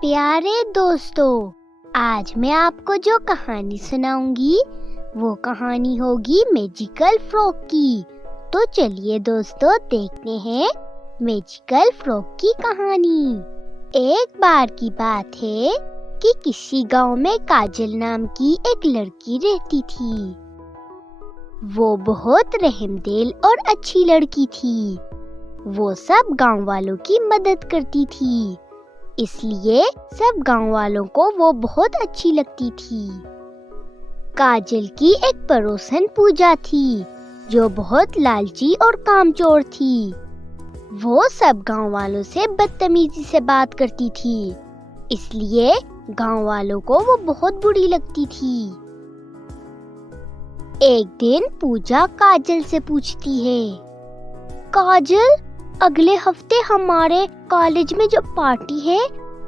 प्यारे दोस्तों, आज मैं आपको जो कहानी सुनाऊंगी वो कहानी होगी मैजिकल फ्रॉग की। तो चलिए दोस्तों, देखते हैं मैजिकल फ्रॉग की कहानी। एक बार की बात है कि किसी गांव में काजल नाम की एक लड़की रहती थी। वो बहुत रहमदिल और अच्छी लड़की थी। वो सब गांव वालों की मदद करती थी, इसलिए सब गांव वालों को वो बहुत अच्छी लगती थी। काजल की एक पड़ोसन पूजा थी, जो बहुत लालची और कामचोर थी। वो सब गांव वालों से बदतमीजी से बात करती थी, इसलिए गांव वालों को वो बहुत बुरी लगती थी। एक दिन पूजा काजल से पूछती है, काजल, अगले हफ्ते हमारे कॉलेज में जो पार्टी है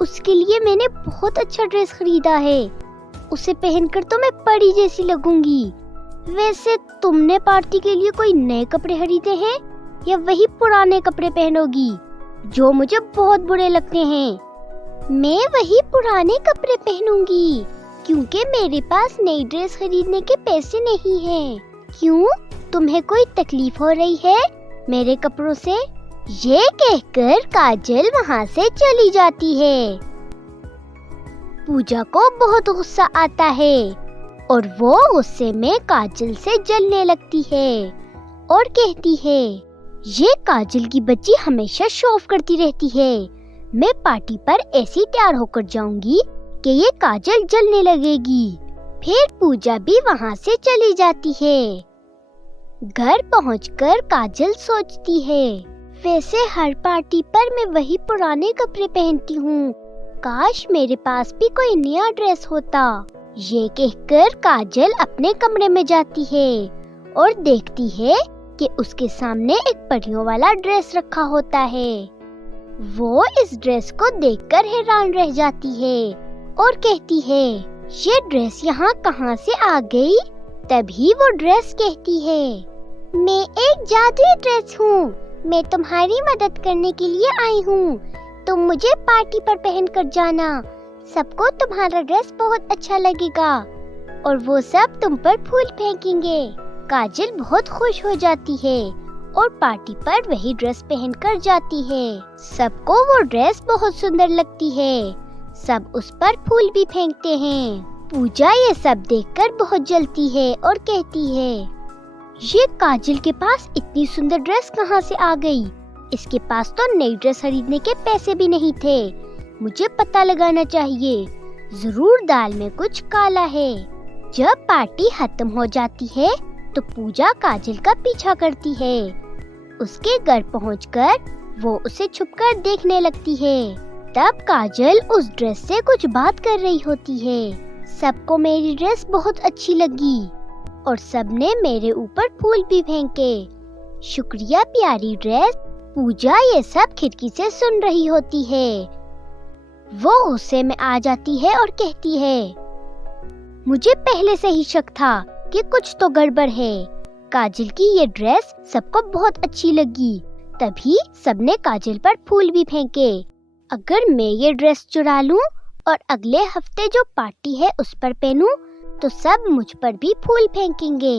उसके लिए मैंने बहुत अच्छा ड्रेस खरीदा है। उसे पहनकर तो मैं परी जैसी लगूंगी। वैसे तुमने पार्टी के लिए कोई नए कपड़े खरीदे हैं या वही पुराने कपड़े पहनोगी जो मुझे बहुत बुरे लगते हैं? मैं वही पुराने कपड़े पहनूंगी क्योंकि मेरे पास नई ड्रेस खरीदने के पैसे नहीं हैं। क्यों, तुम्हें कोई तकलीफ हो रही है मेरे कपड़ों से? ये कहकर काजल वहाँ से चली जाती है। पूजा को बहुत गुस्सा आता है और वो गुस्से में काजल से जलने लगती है और कहती है, ये काजल की बच्ची हमेशा शो ऑफ करती रहती है। मैं पार्टी पर ऐसी तैयार होकर जाऊंगी कि ये काजल जलने लगेगी। फिर पूजा भी वहाँ से चली जाती है। घर पहुंचकर काजल सोचती है, वैसे हर पार्टी पर मैं वही पुराने कपड़े पहनती हूँ। काश मेरे पास भी कोई नया ड्रेस होता। ये कहकर काजल अपने कमरे में जाती है और देखती है कि उसके सामने एक परियों वाला ड्रेस रखा होता है। वो इस ड्रेस को देखकर हैरान रह जाती है और कहती है, ये ड्रेस यहाँ कहाँ से आ गई? तभी वो ड्रेस कहती है, मैं एक जादुई ड्रेस हूँ। मैं तुम्हारी मदद करने के लिए आई हूँ। तुम मुझे पार्टी पर पहनकर जाना। सबको तुम्हारा ड्रेस बहुत अच्छा लगेगा और वो सब तुम पर फूल फेंकेंगे। काजल बहुत खुश हो जाती है और पार्टी पर वही ड्रेस पहनकर जाती है। सबको वो ड्रेस बहुत सुंदर लगती है। सब उस पर फूल भी फेंकते हैं। पूजा ये सब देखकर बहुत जलती है और कहती है, ये काजल के पास इतनी सुंदर ड्रेस कहाँ से आ गई? इसके पास तो नई ड्रेस खरीदने के पैसे भी नहीं थे। मुझे पता लगाना चाहिए। जरूर दाल में कुछ काला है। जब पार्टी खत्म हो जाती है तो पूजा काजल का पीछा करती है। उसके घर पहुंचकर वो उसे छुपकर देखने लगती है। तब काजल उस ड्रेस से कुछ बात कर रही होती है। सबको मेरी ड्रेस बहुत अच्छी लगी और सबने मेरे ऊपर फूल भी फेंके। शुक्रिया प्यारी ड्रेस। पूजा ये सब खिड़की से सुन रही होती है। वो गुस्से में आ जाती है और कहती है, मुझे पहले से ही शक था कि कुछ तो गड़बड़ है। काजल की ये ड्रेस सबको बहुत अच्छी लगी, तभी सबने काजल पर फूल भी फेंके। अगर मैं ये ड्रेस चुरा लूं और अगले हफ्ते जो पार्टी है उस पर पहनूं तो सब मुझ पर भी फूल फेंकेंगे।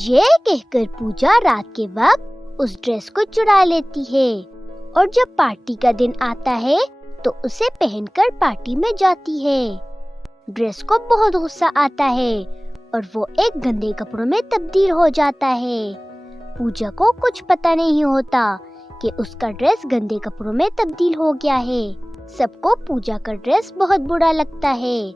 ये कहकर पूजा रात के वक्त उस ड्रेस को चुरा लेती है और जब पार्टी का दिन आता है तो उसे पहनकर पार्टी में जाती है। ड्रेस को बहुत गुस्सा आता है और वो एक गंदे कपड़ों में तब्दील हो जाता है। पूजा को कुछ पता नहीं होता कि उसका ड्रेस गंदे कपड़ों में तब्दील हो गया है। सबको पूजा का ड्रेस बहुत बुरा लगता है।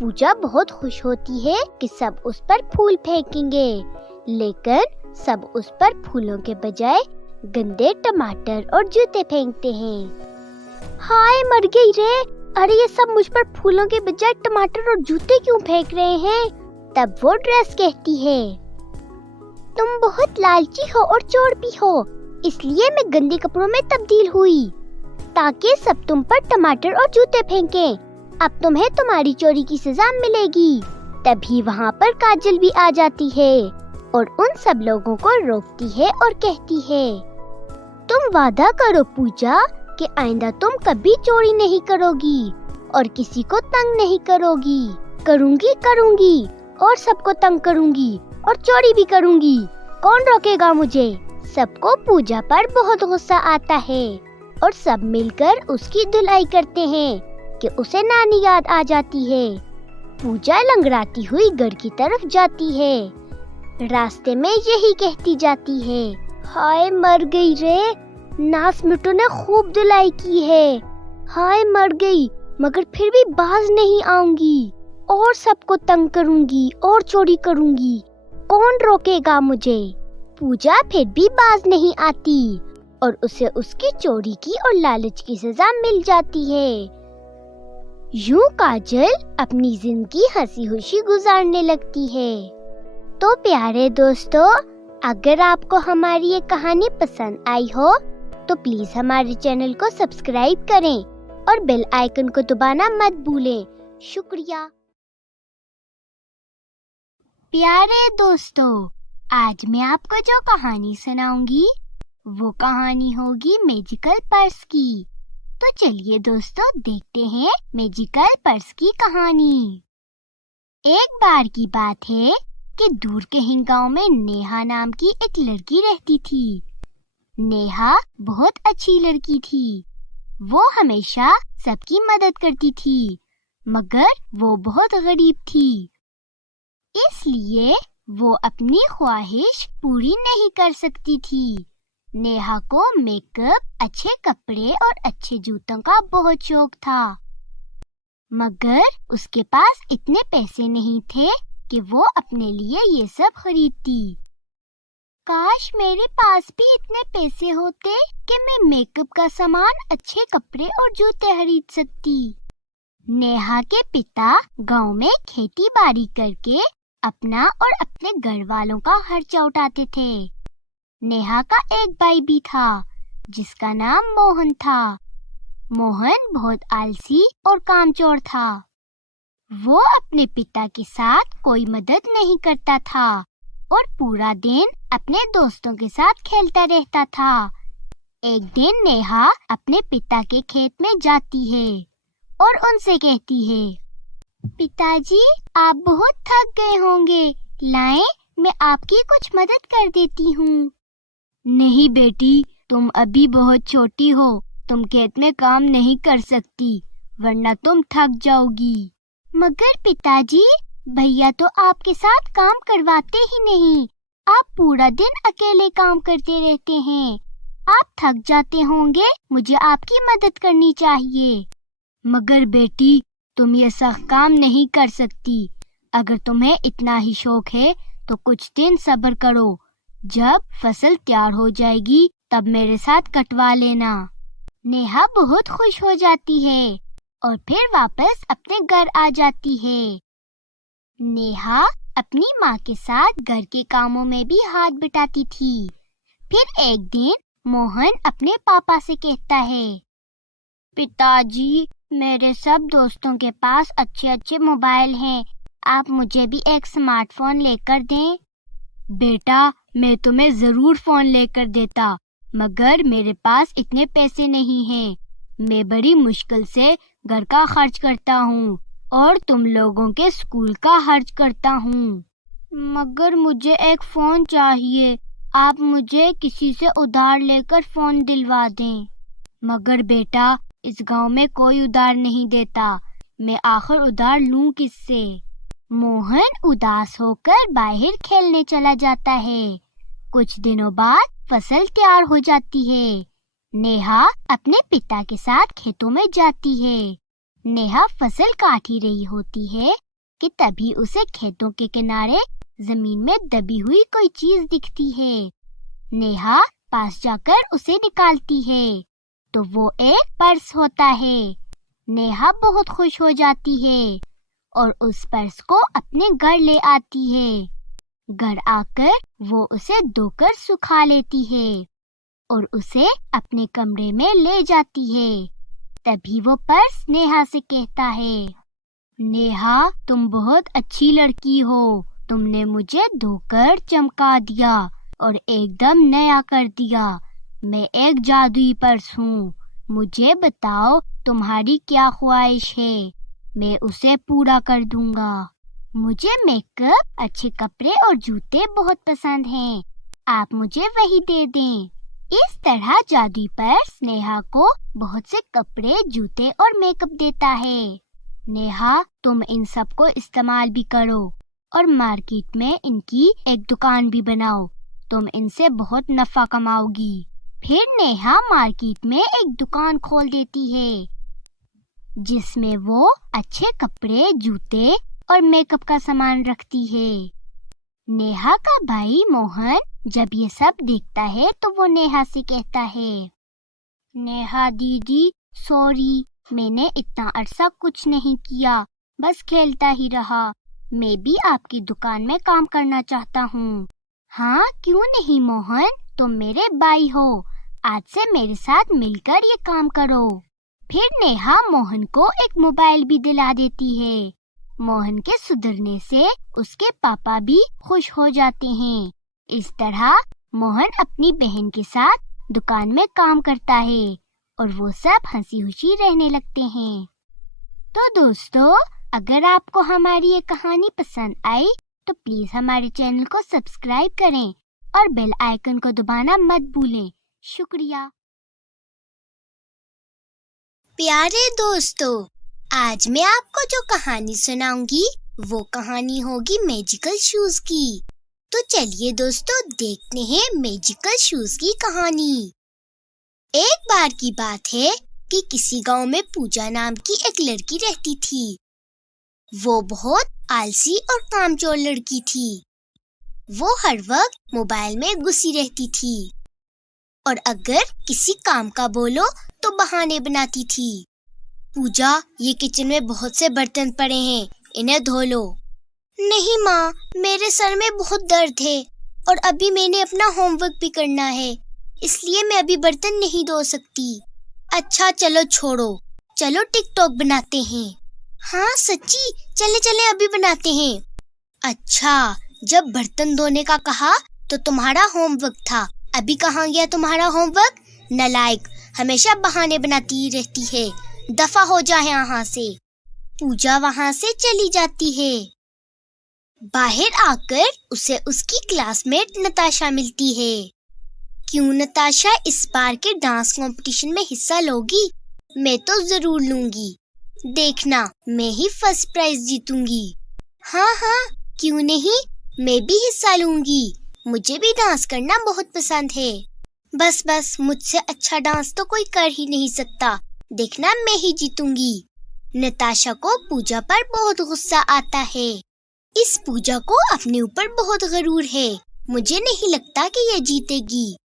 पूजा बहुत खुश होती है कि सब उस पर फूल फेंकेंगे, लेकिन सब उस पर फूलों के बजाय गंदे टमाटर और जूते फेंकते हैं। हाय, मर गई रे। अरे ये सब मुझ पर फूलों के बजाय टमाटर और जूते क्यों फेंक रहे हैं? तब वो ड्रेस कहती है, तुम बहुत लालची हो और चोर भी हो, इसलिए मैं गंदे कपड़ों में तब्दील हुई ताकि सब तुम पर टमाटर और जूते फेंकें। अब तुम्हें तुम्हारी चोरी की सजा मिलेगी। तभी वहाँ पर काजल भी आ जाती है और उन सब लोगों को रोकती है और कहती है, तुम वादा करो पूजा कि आइंदा तुम कभी चोरी नहीं करोगी। और किसी को तंग नहीं करोगी। करूंगी और सबको तंग करूंगी और चोरी भी करूंगी। कौन रोकेगा मुझे? सबको पूजा पर बहुत गुस्सा आता है और सब मिलकर उसकी धुलाई करते हैं कि उसे नानी याद आ जाती है। पूजा लंगड़ाती हुई घर की तरफ जाती है। रास्ते में यही कहती जाती है, हाय मर गई रे, नास मिट्टू ने खूब धुलाई की है। हाय मर गई, मगर फिर भी बाज नहीं आऊंगी और सबको तंग करूंगी और चोरी करूंगी। कौन रोकेगा मुझे? पूजा फिर भी बाज नहीं आती और उसे उसकी चोरी की और लालच की सजा मिल जाती है। यूं काजल अपनी जिंदगी हंसी खुशी गुजारने लगती है। तो प्यारे दोस्तों, अगर आपको हमारी ये कहानी पसंद आई हो तो प्लीज हमारे चैनल को सब्सक्राइब करें और बेल आइकन को दबाना मत भूलें। शुक्रिया। प्यारे दोस्तों, आज मैं आपको जो कहानी सुनाऊंगी वो कहानी होगी मैजिकल पर्स की। तो चलिए दोस्तों, देखते हैं मैजिकल पर्स की कहानी। एक बार की बात है कि दूर कहीं गांव में नेहा नाम की एक लड़की रहती थी। नेहा बहुत अच्छी लड़की थी। वो हमेशा सबकी मदद करती थी, मगर वो बहुत गरीब थी, इसलिए वो अपनी ख्वाहिश पूरी नहीं कर सकती थी। नेहा को मेकअप, अच्छे कपड़े और अच्छे जूतों का बहुत शौक था, मगर उसके पास इतने पैसे नहीं थे कि वो अपने लिए ये सब खरीदती। काश मेरे पास भी इतने पैसे होते कि मैं मेकअप का सामान, अच्छे कपड़े और जूते खरीद सकती। नेहा के पिता गांव में खेती बाड़ी करके अपना और अपने घर वालों का खर्चा उठाते थे। नेहा का एक भाई भी था जिसका नाम मोहन था। मोहन बहुत आलसी और कामचोर था। वो अपने पिता के साथ कोई मदद नहीं करता था और पूरा दिन अपने दोस्तों के साथ खेलता रहता था। एक दिन नेहा अपने पिता के खेत में जाती है और उनसे कहती है, पिताजी, आप बहुत थक गए होंगे, लाएं मैं आपकी कुछ मदद कर देती हूँ। नहीं बेटी, तुम अभी बहुत छोटी हो, तुम खेत में काम नहीं कर सकती, वरना तुम थक जाओगी। मगर पिताजी, भैया तो आपके साथ काम करवाते ही नहीं, आप पूरा दिन अकेले काम करते रहते हैं, आप थक जाते होंगे, मुझे आपकी मदद करनी चाहिए। मगर बेटी, तुम ये सब काम नहीं कर सकती। अगर तुम्हें इतना ही शौक है तो कुछ दिन सब्र करो, जब फसल तैयार हो जाएगी तब मेरे साथ कटवा लेना। नेहा बहुत खुश हो जाती है और फिर वापस अपने घर आ जाती है। नेहा अपनी माँ के साथ घर के कामों में भी हाथ बटाती थी। फिर एक दिन मोहन अपने पापा से कहता है, पिताजी, मेरे सब दोस्तों के पास अच्छे अच्छे मोबाइल हैं, आप मुझे भी एक स्मार्टफोन लेकर दें। बेटा, मैं तुम्हें जरूर फोन लेकर देता, मगर मेरे पास इतने पैसे नहीं हैं। मैं बड़ी मुश्किल से घर का खर्च करता हूँ और तुम लोगों के स्कूल का खर्च करता हूँ। मगर मुझे एक फोन चाहिए, आप मुझे किसी से उधार लेकर फोन दिलवा दें। मगर बेटा, इस गांव में कोई उधार नहीं देता, मैं आखिर उधार लूं किससे? मोहन उदास होकर बाहर खेलने चला जाता है। कुछ दिनों बाद फसल तैयार हो जाती है। नेहा अपने पिता के साथ खेतों में जाती है। नेहा फसल काट ही रही होती है कि तभी उसे खेतों के किनारे जमीन में दबी हुई कोई चीज दिखती है। नेहा पास जाकर उसे निकालती है तो वो एक पर्स होता है। नेहा बहुत खुश हो जाती है और उस पर्स को अपने घर ले आती है। घर आकर वो उसे धोकर सुखा लेती है और उसे अपने कमरे में ले जाती है। तभी वो पर्स नेहा से कहता है, नेहा, तुम बहुत अच्छी लड़की हो, तुमने मुझे धोकर चमका दिया और एकदम नया कर दिया। मैं एक जादुई पर्स हूँ, मुझे बताओ तुम्हारी क्या ख्वाहिश है, मैं उसे पूरा कर दूंगा। मुझे मेकअप, अच्छे कपड़े और जूते बहुत पसंद हैं, आप मुझे वही दे दें। इस तरह जादुई पर्स नेहा को बहुत से कपड़े, जूते और मेकअप देता है। नेहा, तुम इन सब को इस्तेमाल भी करो और मार्केट में इनकी एक दुकान भी बनाओ, तुम इनसे बहुत नफा कमाओगी। फिर नेहा मार्केट में एक दुकान खोल देती है जिसमें वो अच्छे कपड़े, जूते और मेकअप का सामान रखती है। नेहा का भाई मोहन जब ये सब देखता है तो वो नेहा से कहता है, नेहा दीदी, सॉरी, मैंने इतना अरसा कुछ नहीं किया, बस खेलता ही रहा। मैं भी आपकी दुकान में काम करना चाहता हूँ। हाँ, क्यों नहीं मोहन, तुम मेरे भाई हो, आज से मेरे साथ मिलकर ये काम करो। फिर नेहा मोहन को एक मोबाइल भी दिला देती है। मोहन के सुधरने से उसके पापा भी खुश हो जाते हैं। इस तरह मोहन अपनी बहन के साथ दुकान में काम करता है और वो सब हंसी खुशी रहने लगते हैं। तो दोस्तों, अगर आपको हमारी ये कहानी पसंद आई तो प्लीज हमारे चैनल को सब्सक्राइब करें और बेल आइकन को दबाना मत भूलें। शुक्रिया। प्यारे दोस्तों, आज मैं आपको जो कहानी सुनाऊंगी वो कहानी होगी मैजिकल शूज की। तो चलिए दोस्तों, देखते हैं मैजिकल शूज की कहानी। एक बार की बात है कि किसी गांव में पूजा नाम की एक लड़की रहती थी। वो बहुत आलसी और कामचोर लड़की थी। वो हर वक्त मोबाइल में घुसी रहती थी और अगर किसी काम का बोलो तो बहाने बनाती थी। पूजा, ये किचन में बहुत से बर्तन पड़े हैं, इन्हें धो लो। नहीं माँ, मेरे सर में बहुत दर्द है और अभी मैंने अपना होमवर्क भी करना है, इसलिए मैं अभी बर्तन नहीं धो सकती। अच्छा चलो छोड़ो, चलो टिकटॉक बनाते हैं। हाँ सच्ची, चले चले अभी बनाते हैं। अच्छा, जब बर्तन धोने का कहा तो तुम्हारा होमवर्क था, अभी कहाँ गया तुम्हारा होमवर्क? नालायक, हमेशा बहाने बनाती ही रहती है, दफा हो जाए यहाँ से। पूजा वहाँ से चली जाती है। बाहर आकर उसे उसकी क्लासमेट नताशा मिलती है। क्यों नताशा, इस बार के डांस कंपटीशन में हिस्सा लोगी? मैं तो जरूर लूंगी, देखना मैं ही फर्स्ट प्राइज जीतूंगी। हाँ हाँ, क्यों नहीं, मैं भी हिस्सा लूंगी, मुझे भी डांस करना बहुत पसंद है। बस बस, मुझसे अच्छा डांस तो कोई कर ही नहीं सकता, देखना मैं ही जीतूंगी। नताशा को पूजा पर बहुत गुस्सा आता है। इस पूजा को अपने ऊपर बहुत गरूर है, मुझे नहीं लगता कि ये जीतेगी।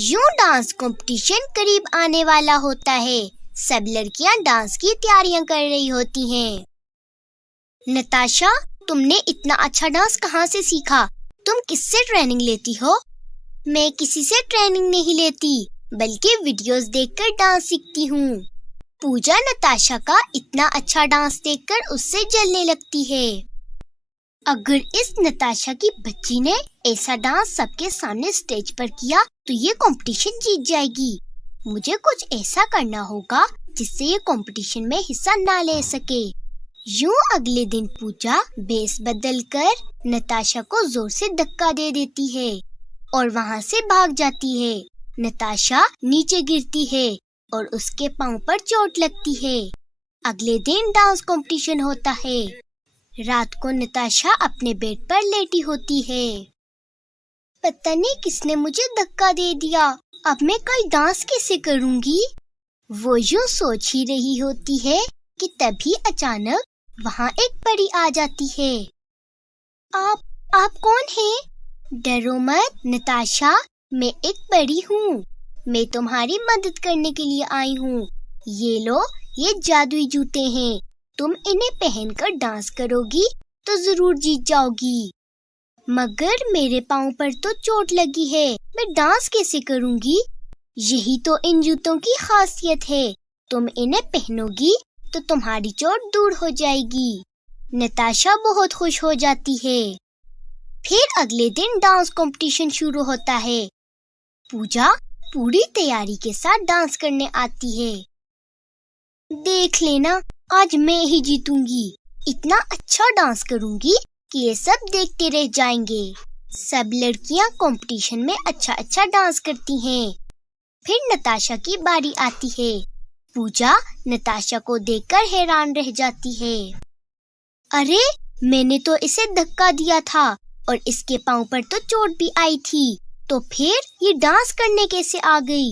यूं डांस कंपटीशन करीब आने वाला होता है, सब लड़कियां डांस की तैयारियां कर रही होती हैं। नताशा, तुमने इतना अच्छा डांस कहाँ से सीखा? तुम किससे ट्रेनिंग लेती हो? मैं किसी से ट्रेनिंग नहीं लेती, बल्कि वीडियोस देखकर डांस सीखती हूँ। पूजा नताशा का इतना अच्छा डांस देखकर उससे जलने लगती है। अगर इस नताशा की बच्ची ने ऐसा डांस सबके सामने स्टेज पर किया तो ये कंपटीशन जीत जाएगी। मुझे कुछ ऐसा करना होगा जिससे ये कंपटीशन में हिस्सा ना ले सके। यूं अगले दिन पूजा बेस बदलकर नताशा को जोर से धक्का दे देती है और वहाँ से भाग जाती है। नताशा नीचे गिरती है और उसके पांव पर चोट लगती है। अगले दिन डांस कंपटीशन होता है। रात को नताशा अपने बेड पर लेटी होती है। पता नहीं किसने मुझे धक्का दे दिया, अब मैं कल डांस कैसे करूंगी? वो यूं सोच ही रही होती है कि तभी अचानक वहाँ एक परी आ जाती है। आप कौन हैं? डरो मत नताशा, मैं एक परी हूँ, मैं तुम्हारी मदद करने के लिए आई हूँ। ये लो, ये जादुई जूते हैं, तुम इन्हें पहनकर डांस करोगी तो जरूर जीत जाओगी। मगर मेरे पाँव पर तो चोट लगी है, मैं डांस कैसे करूँगी? यही तो इन जूतों की खासियत है, तुम इन्हें पहनोगी तो तुम्हारी चोट दूर हो जाएगी। नताशा बहुत खुश हो जाती है। फिर अगले दिन डांस कंपटीशन शुरू होता है। पूजा पूरी तैयारी के साथ डांस करने आती है। देख लेना, आज मैं ही जीतूंगी। इतना अच्छा डांस करूंगी कि ये सब देखते रह जाएंगे। सब लड़कियां कंपटीशन में अच्छा अच्छा डांस करती हैं। फिर नताशा की बारी आती है। पूजा नताशा को देखकर हैरान रह जाती है। अरे, मैंने तो इसे धक्का दिया था और इसके पांव पर तो चोट भी आई थी, तो फिर ये डांस करने कैसे आ गई?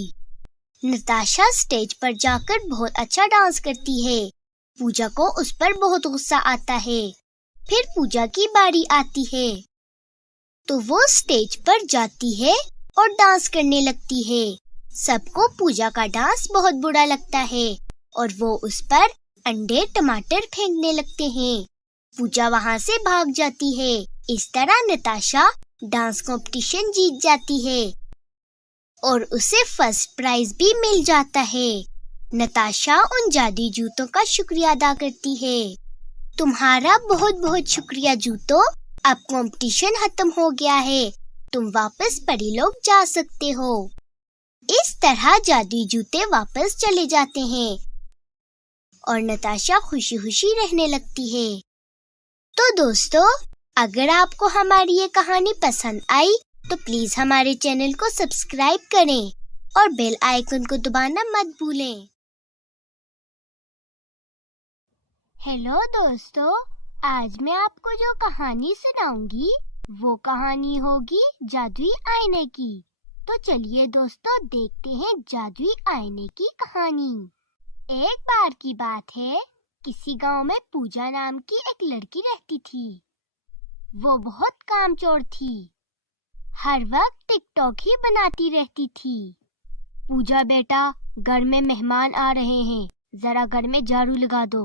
नताशा स्टेज पर जाकर बहुत अच्छा डांस करती है। पूजा को उस पर बहुत गुस्सा आता है। फिर पूजा की बारी आती है, तो वो स्टेज पर जाती है और डांस करने लगती है। सबको पूजा का डांस बहुत बुरा लगता है और वो उस पर अंडे टमाटर फेंकने लगते हैं। पूजा वहाँ से भाग जाती है। इस तरह नताशा डांस कंपटीशन जीत जाती है और उसे फर्स्ट प्राइज भी मिल जाता है। नताशा उन जादुई जूतों का शुक्रिया अदा करती है। तुम्हारा बहुत बहुत शुक्रिया जूतों, अब कंपटीशन खत्म हो गया है। तुम वापस परी लोग जा सकते हो। इस तरह जादुई जूते वापस चले जाते हैं और नताशा खुशी खुशी रहने लगती है। तो दोस्तों, अगर आपको हमारी ये कहानी पसंद आई तो प्लीज हमारे चैनल को सब्सक्राइब करें और बेल आइकन को दबाना मत भूलें। हेलो दोस्तों, आज मैं आपको जो कहानी सुनाऊंगी वो कहानी होगी जादुई आईने की। तो चलिए दोस्तों, देखते हैं जादुई आईने की कहानी। एक बार की बात है, किसी गांव में पूजा नाम की एक लड़की रहती थी। वो बहुत कामचोर थी। हर वक्त टिकटॉक ही बनाती रहती थी। पूजा बेटा, घर में मेहमान आ रहे हैं, जरा घर में झाड़ू लगा दो।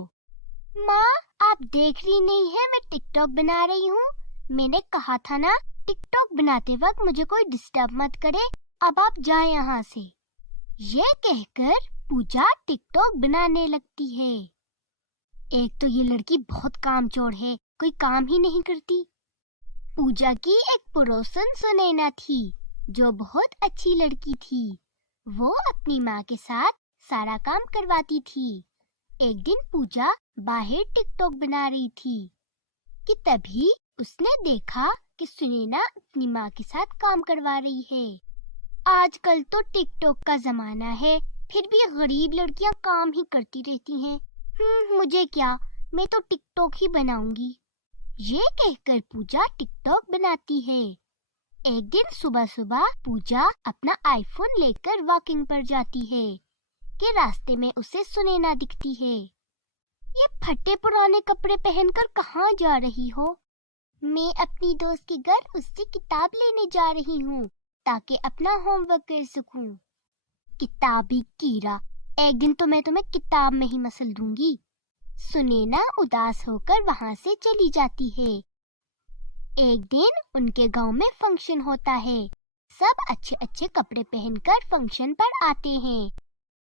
माँ, आप देख रही नहीं है मैं टिकटॉक बना रही हूँ। मैंने कहा था ना, टिकटॉक बनाते वक्त मुझे कोई डिस्टर्ब मत करे। अब आप जाए यहाँ से। ये कहकर पूजा टिकटॉक बनाने लगती है। एक तो ये लड़की बहुत कामचोर है, कोई काम ही नहीं करती। पूजा की एक पड़ोसन सुनैना थी, जो बहुत अच्छी लड़की थी। वो अपनी माँ के साथ सारा काम करवाती थी। एक दिन पूजा बाहर टिकटॉक बना रही थी कि तभी उसने देखा कि सुनैना अपनी माँ के साथ काम करवा रही है। आजकल तो टिकटॉक का जमाना है, फिर भी गरीब लड़कियाँ काम ही करती रहती हैं। मुझे क्या, मैं तो टिकटॉक ही बनाऊंगी। ये कहकर पूजा टिकटॉक बनाती है। एक दिन सुबह सुबह पूजा अपना आईफोन लेकर वॉकिंग पर जाती है कि रास्ते में उसे सुनैना दिखती है। ये फटे पुराने कपड़े पहनकर कहाँ जा रही हो? मैं अपनी दोस्त के घर उससे किताब लेने जा रही हूँ ताकि अपना होमवर्क कर सकूं। किताबी कीड़ा, एक दिन तो मैं तुम्हें किताब में ही मसल दूंगी। सुनैना उदास होकर वहाँ से चली जाती है। एक दिन उनके गांव में फंक्शन होता है। सब अच्छे अच्छे कपड़े पहनकर फंक्शन पर आते हैं,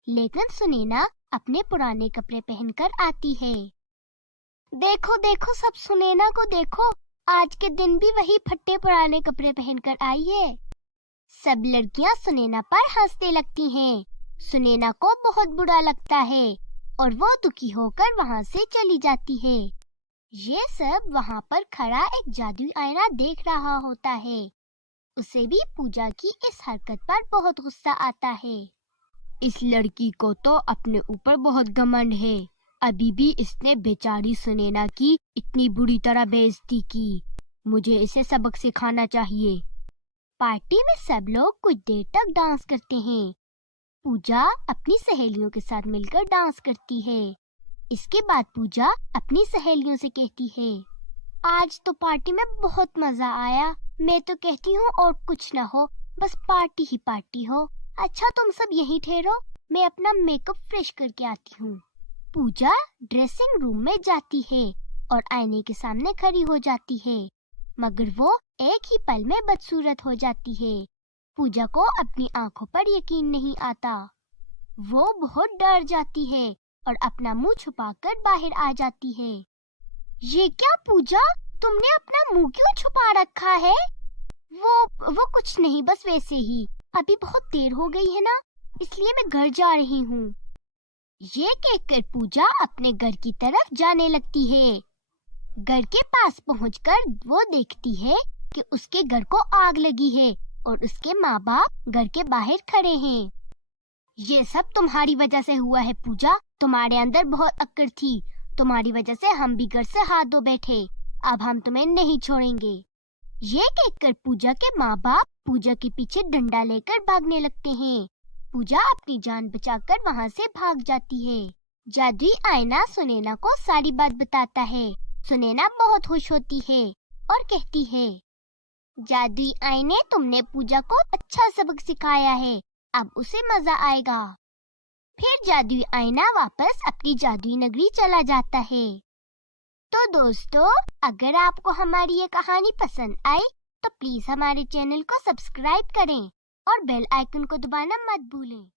लेकिन सुनैना अपने पुराने कपड़े पहनकर आती है। देखो देखो, सब सुनैना को देखो, आज के दिन भी वही फटे पुराने कपड़े पहनकर आई है। सब लड़कियां सुनैना पर हंसने लगती हैं। सुनैना को बहुत बुरा लगता है और वो दुखी होकर वहाँ से चली जाती है। ये सब वहाँ पर खड़ा एक जादुई आईना देख रहा होता है। उसे भी पूजा की इस हरकत पर बहुत गुस्सा आता है। इस लड़की को तो अपने ऊपर बहुत घमंड है। अभी भी इसने बेचारी सुनैना की इतनी बुरी तरह बेइज्जती की। मुझे इसे सबक सिखाना चाहिए। पार्टी में सब लोग कुछ देर तक डांस करते हैं। पूजा अपनी सहेलियों के साथ मिलकर डांस करती है। इसके बाद पूजा अपनी सहेलियों से कहती है, आज तो पार्टी में बहुत मजा आया। मैं तो कहती हूँ और कुछ ना हो, बस पार्टी ही पार्टी हो। अच्छा, तुम सब यहीं ठहरो, मैं अपना मेकअप फ्रेश करके आती हूँ। पूजा ड्रेसिंग रूम में जाती है और आईने के सामने खड़ी हो जाती है, मगर वो एक ही पल में बदसूरत हो जाती है। पूजा को अपनी आंखों पर यकीन नहीं आता। वो बहुत डर जाती है और अपना मुंह छुपाकर बाहर आ जाती है। ये क्या पूजा, तुमने अपना मुंह क्यों छुपा रखा है? वो कुछ नहीं, बस वैसे ही। अभी बहुत देर हो गई है ना, इसलिए मैं घर जा रही हूँ। ये कहकर पूजा अपने घर की तरफ जाने लगती है। घर के पास पहुंचकर वो देखती है कि उसके घर को आग लगी है और उसके माँ बाप घर के बाहर खड़े हैं। ये सब तुम्हारी वजह से हुआ है पूजा, तुम्हारे अंदर बहुत अक्कड़ थी, तुम्हारी वजह से हम भी घर से हाथ धो बैठे, अब हम तुम्हें नहीं छोड़ेंगे। ये कहकर पूजा के माँ बाप पूजा के पीछे डंडा लेकर भागने लगते हैं। पूजा अपनी जान बचाकर वहाँ से भाग जाती है। जादुई आईना सुनैना को सारी बात बताता है। सुनैना बहुत खुश होती है और कहती है, जादुई आईने, तुमने पूजा को अच्छा सबक सिखाया है, अब उसे मजा आएगा। फिर जादुई आईना वापस अपनी जादुई नगरी चला जाता है। तो दोस्तों, अगर आपको हमारी ये कहानी पसंद आई तो प्लीज हमारे चैनल को सब्सक्राइब करें और बेल आइकन को दबाना मत भूलें।